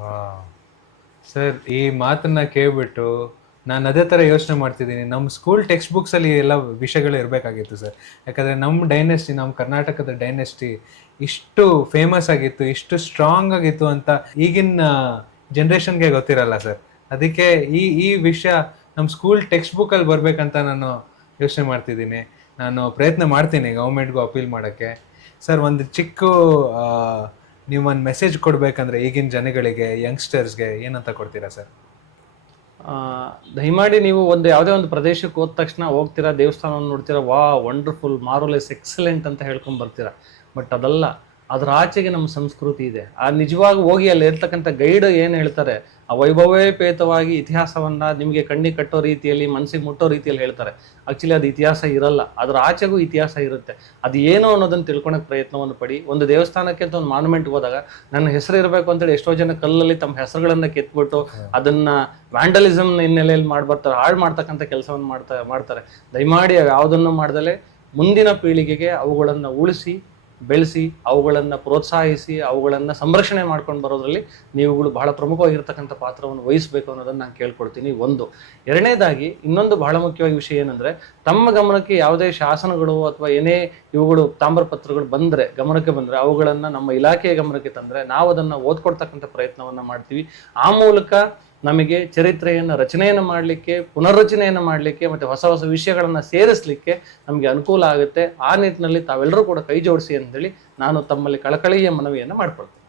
ವಾಹ್! ಸರ್ ಈ ಮಾತನ್ನ ಕೇಳ್ಬಿಟ್ಟು ನಾನು ಅದೇ ಥರ ಯೋಚನೆ ಮಾಡ್ತಿದ್ದೀನಿ. ನಮ್ಮ ಸ್ಕೂಲ್ ಟೆಕ್ಸ್ಟ್ ಬುಕ್ಸಲ್ಲಿ ಎಲ್ಲ ವಿಷಯಗಳು ಇರಬೇಕಾಗಿತ್ತು ಸರ್. ಯಾಕಂದರೆ ನಮ್ಮ ಡೈನೆಸ್ಟಿ, ನಮ್ಮ ಕರ್ನಾಟಕದ ಡೈನೆಸ್ಟಿ ಇಷ್ಟು ಫೇಮಸ್ ಆಗಿತ್ತು, ಇಷ್ಟು ಸ್ಟ್ರಾಂಗ್ ಆಗಿತ್ತು ಅಂತ ಈಗಿನ ಜನ್ರೇಷನ್ಗೆ ಗೊತ್ತಿರಲ್ಲ ಸರ್. ಅದಕ್ಕೆ ಈ ಈ ವಿಷಯ ನಮ್ಮ ಸ್ಕೂಲ್ ಟೆಕ್ಸ್ಟ್ ಬುಕ್ಕಲ್ಲಿ ಬರಬೇಕಂತ ನಾನು ಯೋಚನೆ ಮಾಡ್ತಿದ್ದೀನಿ. ನಾನು ಪ್ರಯತ್ನ ಮಾಡ್ತೀನಿ ಗೌರ್ಮೆಂಟ್ಗೂ ಅಪೀಲ್ ಮಾಡೋಕ್ಕೆ. ಸರ್ ಒಂದು ಚಿಕ್ಕ ಆ, ನೀವೊಂದು ಮೆಸೇಜ್ ಕೊಡಬೇಕಂದ್ರೆ ಈಗಿನ ಜನಗಳಿಗೆ, ಯಂಗ್ಸ್ಟರ್ಸ್ಗೆ ಏನಂತ ಕೊಡ್ತೀರಾ ಸರ್? ಆ, ದಯಮಾಡಿ ನೀವು ಯಾವುದೇ ಒಂದು ಪ್ರದೇಶಕ್ಕೆ ಹೋದ ತಕ್ಷಣ ಹೋಗ್ತೀರಾ, ದೇವಸ್ಥಾನವನ್ನು ನೋಡ್ತೀರಾ, ವಾ ವಂಡರ್ಫುಲ್, ಮಾರ್ವಲೆಸ್, ಎಕ್ಸಲೆಂಟ್ ಅಂತ ಹೇಳ್ಕೊಂಡ್ ಬರ್ತೀರಾ. ಬಟ್ ಅದಲ್ಲ, ಅದ್ರ ಆಚೆಗೆ ನಮ್ಮ ಸಂಸ್ಕೃತಿ ಇದೆ. ಆ ನಿಜವಾಗಿ ಹೋಗಿ ಅಲ್ಲಿ ಇರ್ತಕ್ಕಂಥ ಗೈಡ್ ಏನು ಹೇಳ್ತಾರೆ, ಆ ವೈಭವೇಪೇತವಾಗಿ ಇತಿಹಾಸವನ್ನ ನಿಮಗೆ ಕಣ್ಣಿಗೆ ಕಟ್ಟೋ ರೀತಿಯಲ್ಲಿ, ಮನಸ್ಸಿಗೆ ಮುಟ್ಟೋ ರೀತಿಯಲ್ಲಿ ಹೇಳ್ತಾರೆ. ಆಕ್ಚುಲಿ ಅದು ಇತಿಹಾಸ ಇರಲ್ಲ, ಅದ್ರ ಆಚೆಗೂ ಇತಿಹಾಸ ಇರುತ್ತೆ. ಅದು ಏನು ಅನ್ನೋದನ್ನ ತಿಳ್ಕೊಳಕ್ ಪ್ರಯತ್ನವನ್ನು ಪಡಿ. ಒಂದು ದೇವಸ್ಥಾನಕ್ಕೆ ಅಂತ ಒಂದು ಮಾನ್ಯುಮೆಂಟ್ ಹೋದಾಗ ನನ್ನ ಹೆಸರು ಇರಬೇಕು ಅಂತೇಳಿ ಎಷ್ಟೋ ಜನ ಕಲ್ಲಲ್ಲಿ ತಮ್ಮ ಹೆಸರುಗಳನ್ನ ಕೆತ್ಬಿಟ್ಟು ಅದನ್ನ ವ್ಯಾಂಡಲಿಸಮ್ ಹಿನ್ನೆಲೆಯಲ್ಲಿ ಮಾಡ್ಬರ್ತಾರೆ, ಹಾಳು ಮಾಡ್ತಕ್ಕಂಥ ಕೆಲಸವನ್ನು ಮಾಡ್ತಾರೆ. ದಯಮಾಡಿ ಯಾವುದನ್ನು ಮಾಡ್ದಲೆ ಮುಂದಿನ ಪೀಳಿಗೆಗೆ ಅವುಗಳನ್ನ ಉಳಿಸಿ ಬೆಳೆಸಿ, ಅವುಗಳನ್ನು ಪ್ರೋತ್ಸಾಹಿಸಿ, ಅವುಗಳನ್ನು ಸಂರಕ್ಷಣೆ ಮಾಡ್ಕೊಂಡು ಬರೋದ್ರಲ್ಲಿ ನೀವುಗಳು ಬಹಳ ಪ್ರಮುಖವಾಗಿರ್ತಕ್ಕಂಥ ಪಾತ್ರವನ್ನು ವಹಿಸಬೇಕು ಅನ್ನೋದನ್ನು ನಾನು ಕೇಳ್ಕೊಳ್ತೀನಿ. ಒಂದು. ಎರಡನೇದಾಗಿ ಇನ್ನೊಂದು ಬಹಳ ಮುಖ್ಯವಾಗಿ ವಿಷಯ ಏನಂದ್ರೆ, ತಮ್ಮ ಗಮನಕ್ಕೆ ಯಾವುದೇ ಶಾಸನಗಳು ಅಥವಾ ಏನೇ ಇವುಗಳು ತಾಮ್ರಪತ್ರಗಳು ಗಮನಕ್ಕೆ ಬಂದ್ರೆ ಅವುಗಳನ್ನ ನಮ್ಮ ಇಲಾಖೆಯ ಗಮನಕ್ಕೆ ತಂದ್ರೆ ನಾವು ಅದನ್ನ ಓದ್ಕೊಡ್ತಕ್ಕಂಥ ಪ್ರಯತ್ನವನ್ನ ಮಾಡ್ತೀವಿ. ಆ ಮೂಲಕ ನಮಗೆ ಚರಿತ್ರೆಯನ್ನು ರಚನೆಯನ್ನು ಮಾಡಲಿಕ್ಕೆ, ಪುನರ್ರಚನೆಯನ್ನು ಮಾಡಲಿಕ್ಕೆ, ಮತ್ತೆ ಹೊಸ ಹೊಸ ವಿಷಯಗಳನ್ನ ಸೇರಿಸಲಿಕ್ಕೆ ನಮಗೆ ಅನುಕೂಲ ಆಗುತ್ತೆ. ಆ ನಿಟ್ಟಿನಲ್ಲಿ ತಾವೆಲ್ಲರೂ ಕೂಡ ಕೈ ಜೋಡಿಸಿ ಅಂತೇಳಿ ನಾನು ತಮ್ಮಲ್ಲಿ ಕಳಕಳಿಯ ಮನವಿಯನ್ನು ಮಾಡ್ಕೊಳ್ತೇನೆ.